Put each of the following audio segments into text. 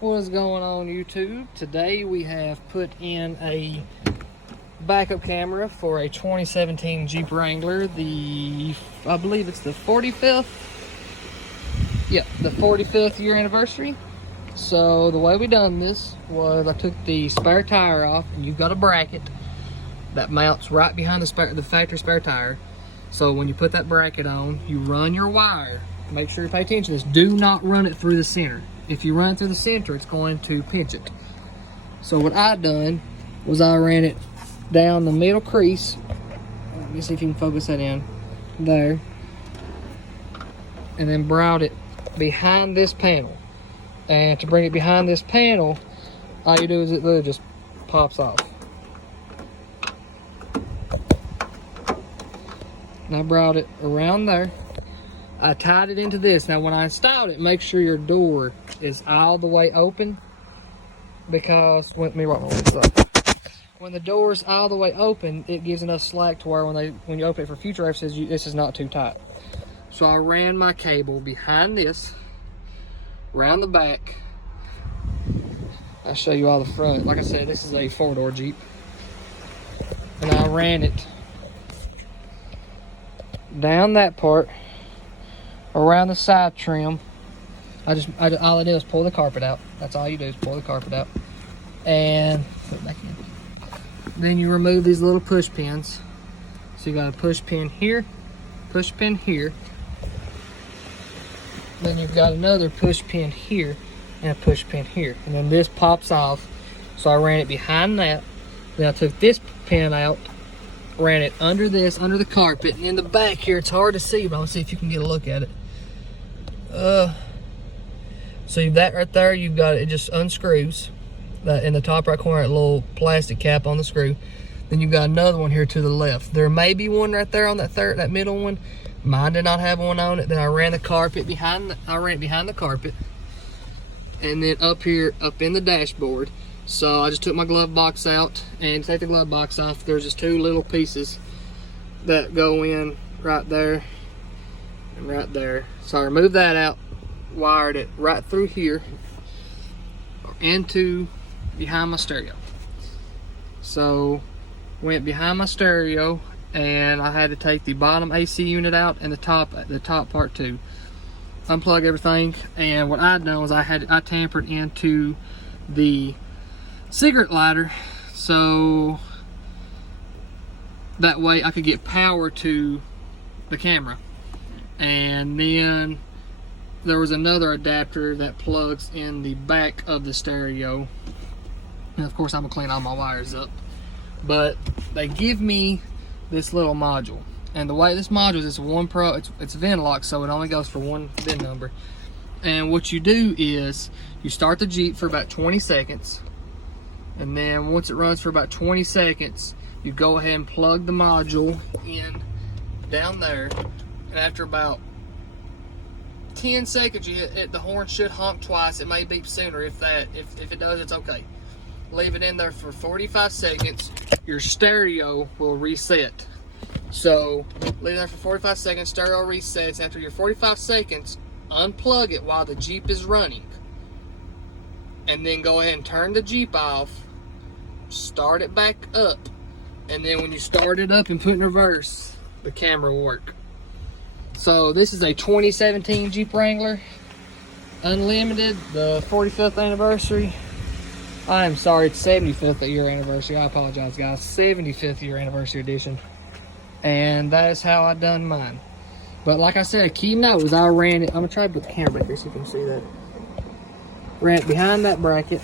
What is going on, YouTube? Today we have put in a backup camera for a 2017 Jeep Wrangler. I believe it's the 45th. Yep, the 45th year anniversary. So the way we done this was I took the spare tire off, and you've got a bracket that mounts right behind the factory spare tire. So when you put that bracket on, you run your wire. Make sure you pay attention to this. Do not run it through the center. If you run it through the center, it's going to pinch it. So what I done was I ran it down the middle crease. Let me see if you can focus that in. There. And then brought it behind this panel. And to bring it behind this panel, all you do is it literally just pops off. And I brought it around there. I tied it into this. Now when I installed it, make sure your door is all the way open, because when the door's all the way open, it gives enough slack to where when you open it for future references, this is not too tight. So I ran my cable behind this, around the back. I'll show you all the front. Like I said, this is a 4-door Jeep. And I ran it down that part, around the side trim. All I did was pull the carpet out. That's all you do is pull the carpet out and put it back in. Then you remove these little push pins. So you got a push pin here, push pin here. Then you've got another push pin here and a push pin here. And then this pops off. So I ran it behind that. Then I took this pin out, ran it under the carpet, and in the back here, it's hard to see, but I'll see if you can get a look at it. So that right there, you've got it just unscrews. That in the top right corner, that little plastic cap on the screw. Then you've got another one here to the left. There may be one right there on that middle one. Mine did not have one on it. Then I ran the carpet behind. I ran it behind the carpet, and then up here, up in the dashboard. So I just took my glove box out, and to take the glove box off, there's just two little pieces that go in right there and right there. So I removed that out, wired it right through here into behind my stereo. So went behind my stereo, and I had to take the bottom AC unit out and the top part too. Unplug everything, and what I'd done was I tampered into the cigarette lighter, so that way I could get power to the camera. And then there was another adapter that plugs in the back of the stereo, and of course I'm gonna clean all my wires up. But they give me this little module, and the way this module is, it's VIN lock, so it only goes for one VIN number. And what you do is you start the Jeep for about 20 seconds, and then once it runs for about 20 seconds, you go ahead and plug the module in down there, and after about 10 seconds, the horn should honk twice. It may beep sooner. If it does, it's okay. Leave it in there for 45 seconds. Your stereo will reset. So leave it there for 45 seconds. Stereo resets. After your 45 seconds, unplug it while the Jeep is running, and then go ahead and turn the Jeep off. Start it back up, and then when you start it up and put it in reverse, the camera will work. So this is a 2017 Jeep Wrangler Unlimited, the 45th anniversary. I am sorry, it's 75th year anniversary. I apologize, guys. 75th year anniversary edition. And that is how I done mine. But like I said, a key note was I ran it. I'm gonna try to put the camera back here so you can see that. Ran it behind that bracket.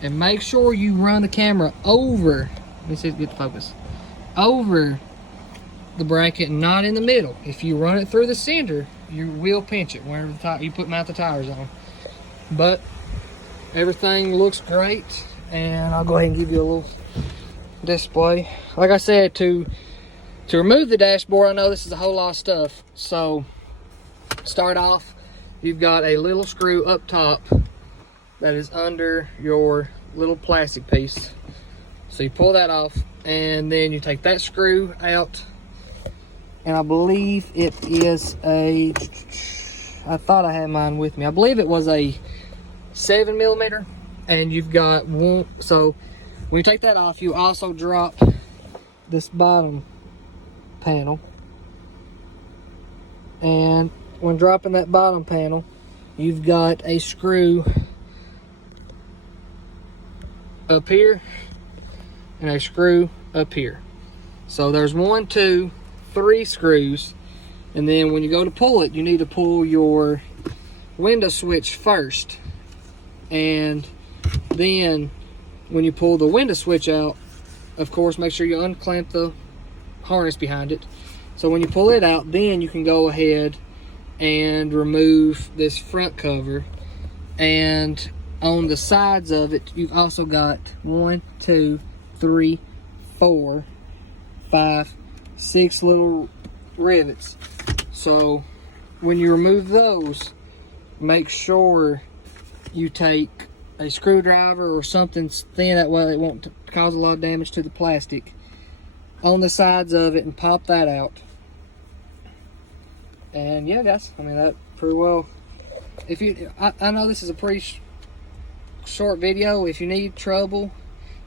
And make sure you run the camera over. Let me see if I get the focus. Over the bracket, not in the middle. If you run it through the center, you will pinch it whenever you mount the tires on. But everything looks great, and I'll go ahead and give you a little display. Like I said, to remove the dashboard, I know this is a whole lot of stuff. So start off, you've got a little screw up top that is under your little plastic piece. So you pull that off, and then you take that screw out, and I believe it is I thought I had mine with me. I believe it was a 7mm, and you've got one. So when you take that off, you also drop this bottom panel, and when dropping that bottom panel, you've got a screw up here and a screw up here. So there's 1, 2, 3 screws, and then when you go to pull it, you need to pull your window switch first, and then when you pull the window switch out, of course, make sure you unclamp the harness behind it. So when you pull it out, then you can go ahead and remove this front cover, and on the sides of it, you've also got 1, 2, 3, 4, 5, 6 little rivets. So when you remove those, make sure you take a screwdriver or something thin, that way it won't cause a lot of damage to the plastic on the sides of it, and pop that out. And yeah, guys, I mean, that pretty well. If you, I know this is a pretty short video. If you need trouble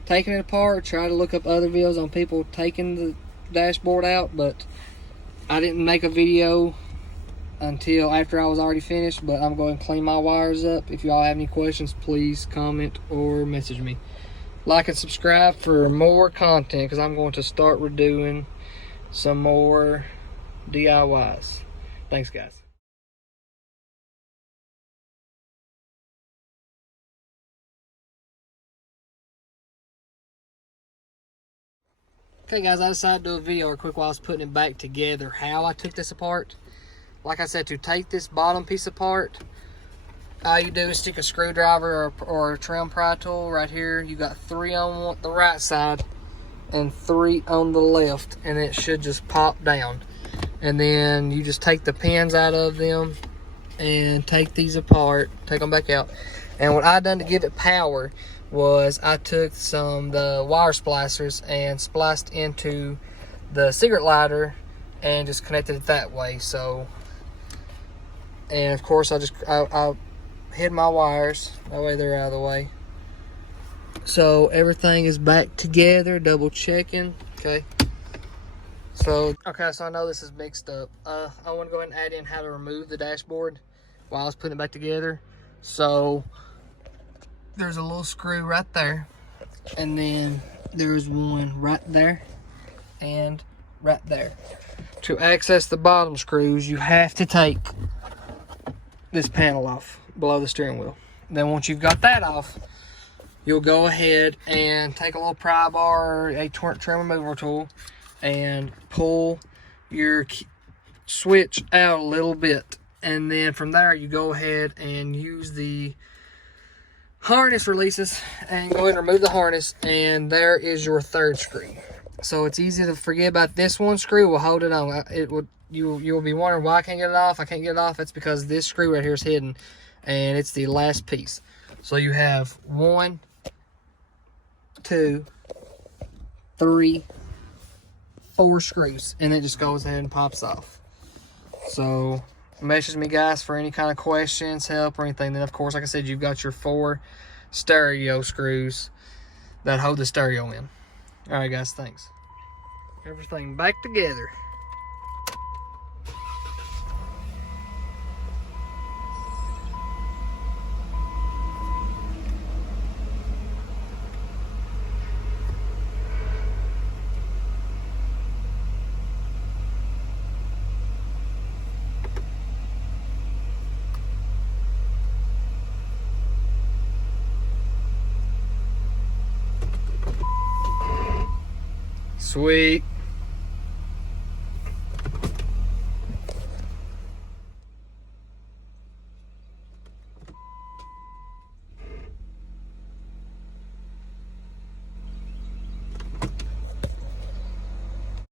taking it apart, try to look up other videos on people taking the dashboard out, but I didn't make a video until after I was already finished. But I'm going to clean my wires up. If y'all have any questions, please comment or message me. Like and subscribe for more content, because I'm going to start redoing some more DIYs. Thanks, guys. Okay, guys, I decided to do a video real quick while I was putting it back together, how I took this apart. Like I said, to take this bottom piece apart, all you do is stick a screwdriver or a trim pry tool right here. You got 3 on the right side and 3 on the left, and it should just pop down. And then you just take the pins out of them and take these apart, take them back out. And what I done to give it power was I took the wire splicers and spliced into the cigarette lighter and just connected it that way. So, and of course I hid my wires, that way they're out of the way. So everything is back together, double checking, okay. So I know this is mixed up. I want to go ahead and add in how to remove the dashboard while I was putting it back together. So there's a little screw right there, and then there's one right there and right there. To access the bottom screws, you have to take this panel off below the steering wheel. Then once you've got that off, you'll go ahead and take a little pry bar or a trim removal tool and pull your switch out a little bit, and then from there you go ahead and use the harness releases and go ahead and remove the harness, and there is your 3rd screw. So it's easy to forget about this one screw. Will hold it on. You'll be wondering why I can't get it off. I can't get it off. It's because this screw right here is hidden, and it's the last piece. So you have 1, 2, 3, 4 screws, and it just goes ahead and pops off. So message me, guys, for any kind of questions, help, or anything. Then of course, like I said, you've got your 4 stereo screws that hold the stereo in. All right, guys, thanks. Everything back together. Sweet.